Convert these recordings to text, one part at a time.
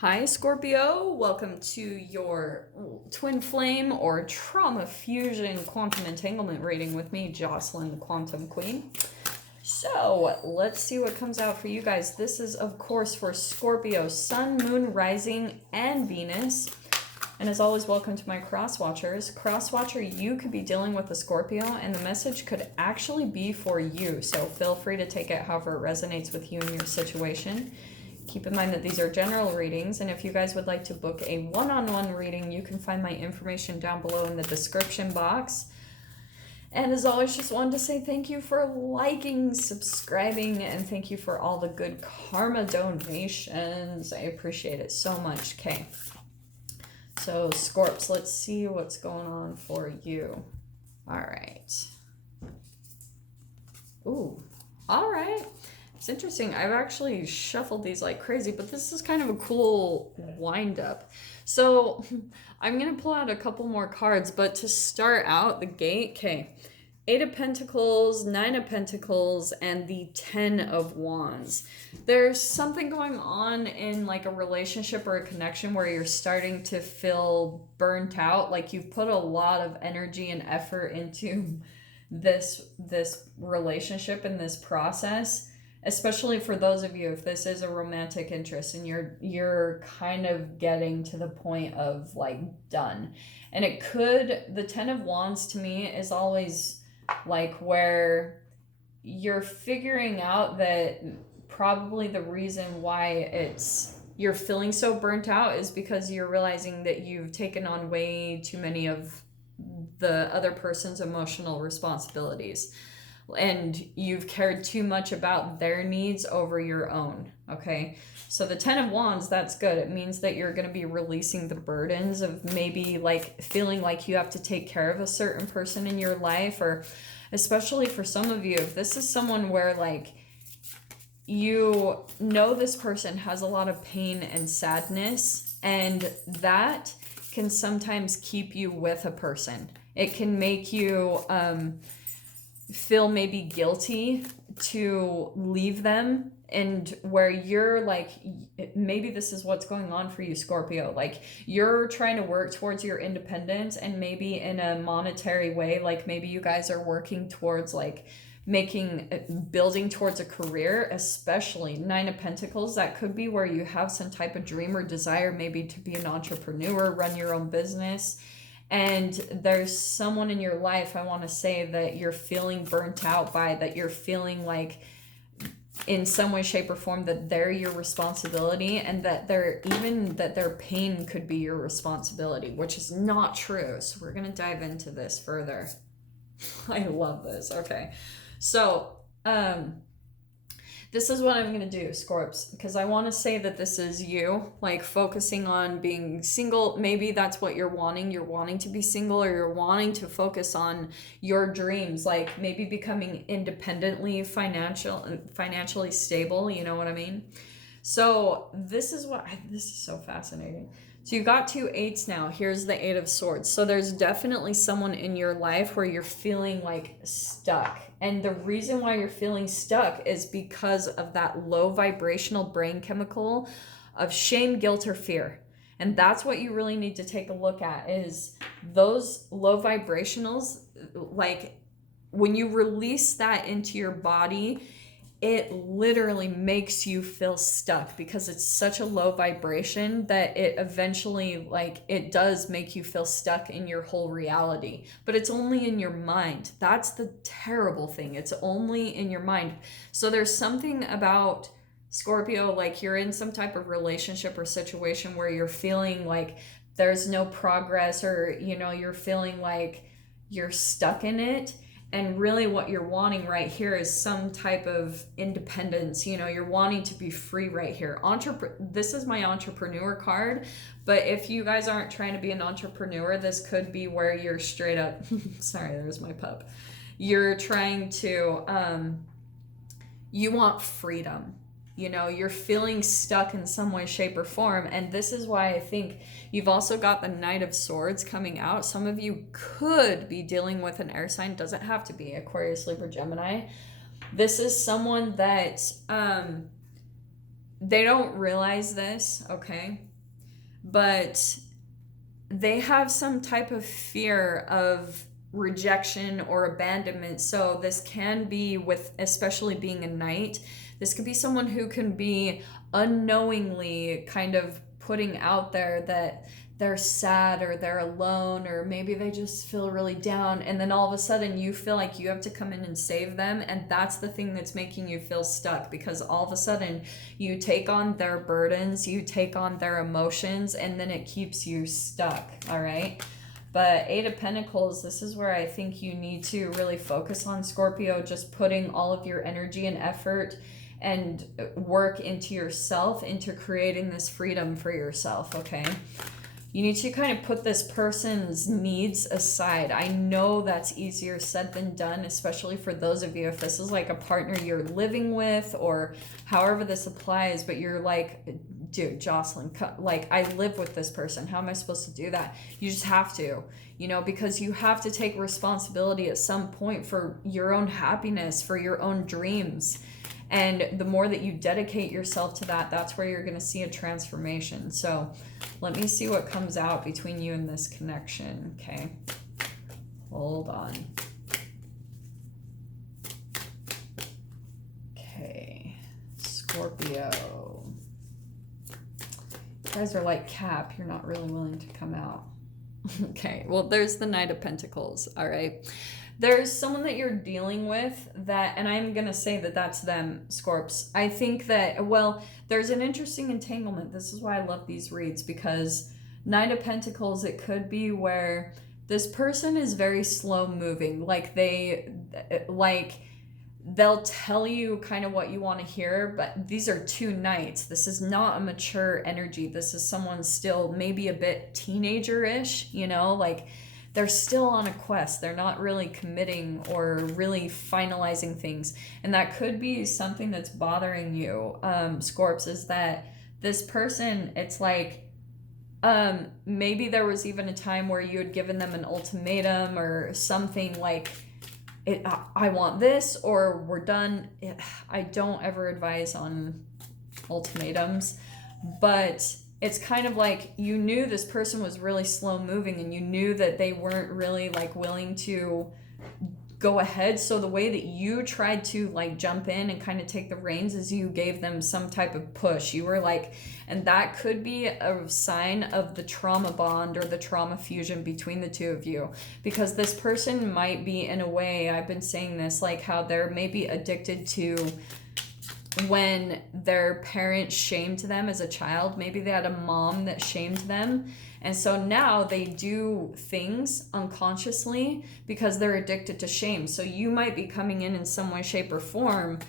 Hi, Scorpio. Welcome to your twin flame or trauma fusion quantum entanglement reading with me, Jocelyn, the Quantum Queen. So let's see what comes out for you guys. This is, of course, for Scorpio, Sun, Moon, Rising, and Venus. And as always, welcome to my cross watchers. Cross watcher, you could be dealing with a Scorpio, and the message could actually be for you. So feel free to take it however it resonates with you and your situation. Keep in mind that these are general readings, and if you guys would like to book a one-on-one reading, you can find my information down below in the description box. And as always, just wanted to say thank you for liking, subscribing, and thank you for all the good karma donations. I appreciate it so much. Okay. So, Scorps, let's see what's going on for you. All right. Ooh. All right. It's interesting. I've actually shuffled these like crazy, but this is kind of a cool wind up. So I'm going to pull out a couple more cards, but to start out the gate, okay, 8 of Pentacles, 9 of Pentacles, and the 10 of Wands. There's something going on in like a relationship or a connection where you're starting to feel burnt out, like you've put a lot of energy and effort into this relationship and this process. Especially for those of you, if this is a romantic interest and you're kind of getting to the point of like done. And it could, the 10 of Wands to me is always like where you're figuring out that probably the reason why you're feeling so burnt out is because you're realizing that you've taken on way too many of the other person's emotional responsibilities. And you've cared too much about their needs over your own, okay? So the 10 of Wands, that's good. It means that you're going to be releasing the burdens of maybe like feeling like you have to take care of a certain person in your life, or especially for some of you, if this is someone where like you know this person has a lot of pain and sadness, and that can sometimes keep you with a person. It can make you feel maybe guilty to leave them, and where you're like, maybe this is what's going on for you, Scorpio, like you're trying to work towards your independence, and maybe in a monetary way, like maybe you guys are working towards like building towards a career, especially 9 of Pentacles. That could be where you have some type of dream or desire, maybe to be an entrepreneur, run your own business. And there's someone in your life, I want to say, that you're feeling burnt out by, that you're feeling like in some way, shape, or form that they're your responsibility, and that their pain could be your responsibility, which is not true. So we're going to dive into this further. I love this. Okay. So, this is what I'm going to do, Scorps, because I want to say that this is you, like focusing on being single. Maybe that's what you're wanting. You're wanting to be single, or you're wanting to focus on your dreams, like maybe becoming independently financially stable. You know what I mean? So this is so fascinating. So you got 2 8s now. Here's the 8 of Swords. So there's definitely someone in your life where you're feeling like stuck. And the reason why you're feeling stuck is because of that low vibrational brain chemical of shame, guilt, or fear. And that's what you really need to take a look at, is those low vibrationals. Like when you release that into your body, it literally makes you feel stuck, because it's such a low vibration that it eventually, like, it does make you feel stuck in your whole reality. But it's only in your mind. That's the terrible thing. It's only in your mind. So there's something about Scorpio, like you're in some type of relationship or situation where you're feeling like there's no progress, or, you know, you're feeling like you're stuck in it. And really what you're wanting right here is some type of independence. You know, you're wanting to be free right here. This is my entrepreneur card. But if you guys aren't trying to be an entrepreneur, this could be where you're straight up, sorry, there's my pup. You're trying to, you want freedom. You know, you're feeling stuck in some way, shape, or form. And this is why I think you've also got the Knight of Swords coming out. Some of you could be dealing with an air sign. Doesn't have to be Aquarius, Libra, Gemini. This is someone that they don't realize this, okay? But they have some type of fear of rejection or abandonment. So this can be with, especially being a knight, this could be someone who can be unknowingly kind of putting out there that they're sad or they're alone, or maybe they just feel really down, and then all of a sudden you feel like you have to come in and save them, and that's the thing that's making you feel stuck, because all of a sudden you take on their burdens, you take on their emotions, and then it keeps you stuck. All right. But Eight of Pentacles, this is where I think you need to really focus on, Scorpio, just putting all of your energy and effort and work into yourself, into creating this freedom for yourself, okay? You need to kind of put this person's needs aside. I know that's easier said than done, especially for those of you, if this is like a partner you're living with or however this applies, but you're like, dude, Jocelyn, like, I live with this person. How am I supposed to do that? You just have to, you know, because you have to take responsibility at some point for your own happiness, for your own dreams. And the more that you dedicate yourself to that, that's where you're going to see a transformation. So let me see what comes out between you and this connection. Okay. Hold on. Okay. Scorpio. You guys are like Cap. You're not really willing to come out. Okay. Well, there's the Knight of Pentacles. All right. There's someone that you're dealing with that, and I'm going to say that that's them, Scorps. I think that, well, there's an interesting entanglement. This is why I love these reads, because Knight of Pentacles, it could be where this person is very slow moving. Like they'll tell you kind of what you want to hear, but these are two knights. This is not a mature energy. This is someone still maybe a bit teenager-ish, you know, like they're still on a quest. They're not really committing or really finalizing things. And that could be something that's bothering you, Scorps, is that this person, it's like, maybe there was even a time where you had given them an ultimatum or something like, I want this or we're done. I don't ever advise on ultimatums, but it's kind of like you knew this person was really slow moving and you knew that they weren't really like willing to go ahead. So the way that you tried to like jump in and kind of take the reins is you gave them some type of push. You were like, and that could be a sign of the trauma bond or the trauma fusion between the two of you, because this person might be, in a way, I've been saying this, like how they're maybe addicted to when their parents shamed them as a child. Maybe they had a mom that shamed them, and so now they do things unconsciously because they're addicted to shame. So you might be coming in some way, shape, or form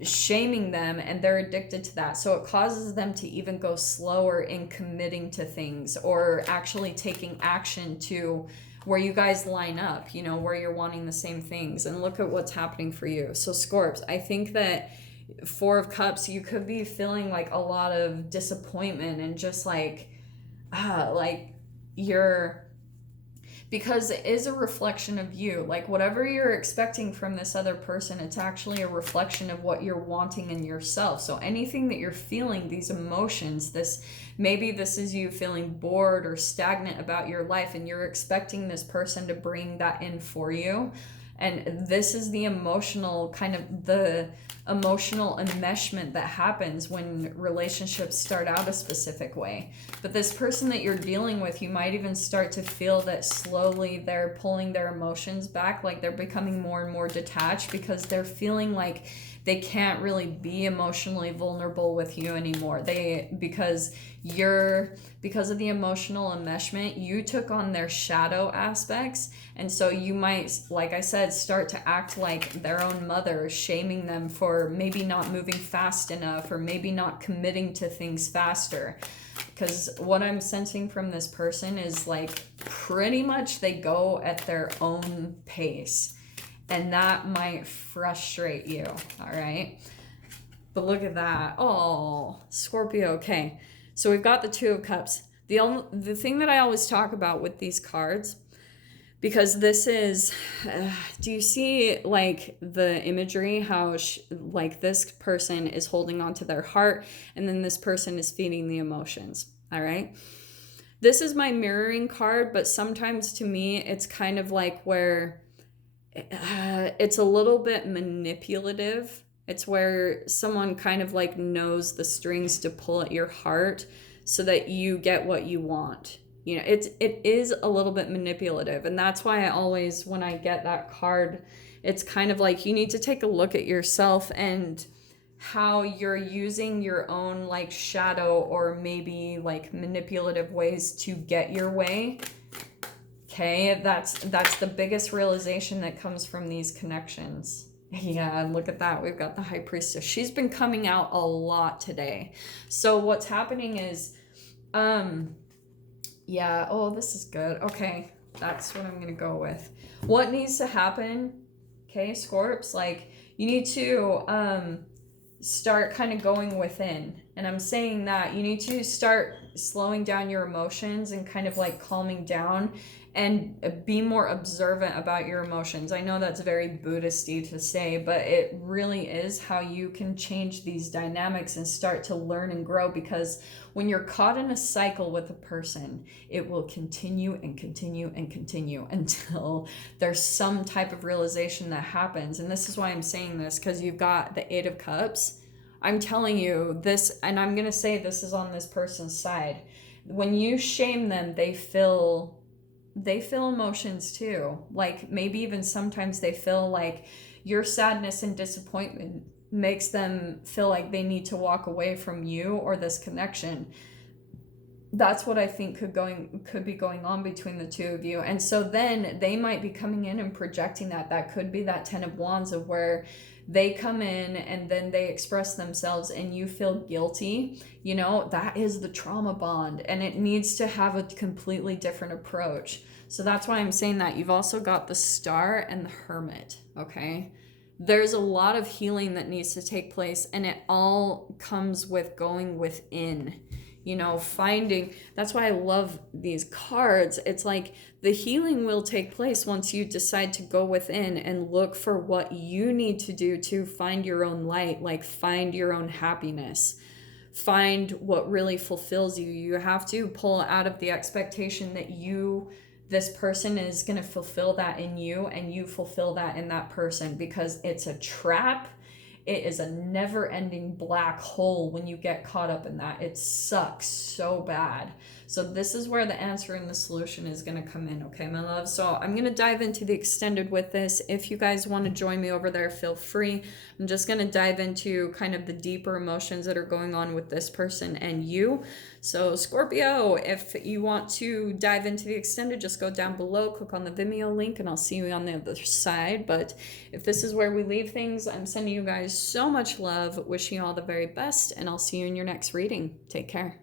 shaming them, and they're addicted to that. So it causes them to even go slower in committing to things or actually taking action to where you guys line up, you know, where you're wanting the same things. And look at what's happening for you. So Scorps, I think that Four of Cups, you could be feeling like a lot of disappointment and just like you're, because it is a reflection of you. Like whatever you're expecting from this other person, it's actually a reflection of what you're wanting in yourself. So anything that you're feeling, these emotions, maybe this is you feeling bored or stagnant about your life and you're expecting this person to bring that in for you. And this is the emotional emotional enmeshment that happens when relationships start out a specific way. But this person that you're dealing with, you might even start to feel that slowly they're pulling their emotions back, like they're becoming more and more detached because they're feeling like they can't really be emotionally vulnerable with you anymore. Because of the emotional enmeshment, you took on their shadow aspects. And so you might, like I said, start to act like their own mother, shaming them for maybe not moving fast enough or maybe not committing to things faster. Because what I'm sensing from this person is like pretty much they go at their own pace. And that might frustrate you, all right? But look at that. Oh, Scorpio, okay. So we've got the Two of Cups. The thing that I always talk about with these cards, because this is, do you see like the imagery, how like this person is holding on to their heart and then this person is feeding the emotions. All right. This is my mirroring card, but sometimes to me, it's kind of like where it's a little bit manipulative. It's where someone kind of like knows the strings to pull at your heart so that you get what you want. You know, it is a little bit manipulative. And that's why I always, when I get that card, it's kind of like you need to take a look at yourself and how you're using your own like shadow or maybe like manipulative ways to get your way. Okay, that's the biggest realization that comes from these connections. Yeah, look at that. We've got the High Priestess. She's been coming out a lot today. So what's happening is, yeah, oh, this is good. Okay, that's what I'm going to go with. What needs to happen, okay, Scorps, like, you need to start kind of going within. And I'm saying that you need to start slowing down your emotions and kind of like calming down and be more observant about your emotions. I know that's very Buddhist-y to say, but it really is how you can change these dynamics and start to learn and grow, because when you're caught in a cycle with a person, it will continue and continue and continue until there's some type of realization that happens. And this is why I'm saying this, because you've got the Eight of Cups. I'm telling you this, and I'm going to say this is on this person's side. When you shame them, they feel emotions too. Like maybe even sometimes they feel like your sadness and disappointment makes them feel like they need to walk away from you or this connection. That's what I think could be going on between the two of you. And so then they might be coming in and projecting that could be that 10 of Wands, of where they come in and then they express themselves and you feel guilty. You know, that is the trauma bond, and it needs to have a completely different approach. So that's why I'm saying that. You've also got the Star and the Hermit, okay? There's a lot of healing that needs to take place, and it all comes with going within. You know, finding, that's why I love these cards. It's like the healing will take place once you decide to go within and look for what you need to do to find your own light, like find your own happiness, find what really fulfills you. You have to pull out of the expectation that this person is going to fulfill that in you and you fulfill that in that person, because it's a trap. It is a never-ending black hole when you get caught up in that. It sucks so bad. So this is where the answer and the solution is going to come in, okay, my love? So I'm going to dive into the extended with this. If you guys want to join me over there, feel free. I'm just going to dive into kind of the deeper emotions that are going on with this person and you. So Scorpio, if you want to dive into the extended, just go down below, click on the Vimeo link, and I'll see you on the other side. But if this is where we leave things, I'm sending you guys so much love, wishing you all the very best, and I'll see you in your next reading. Take care.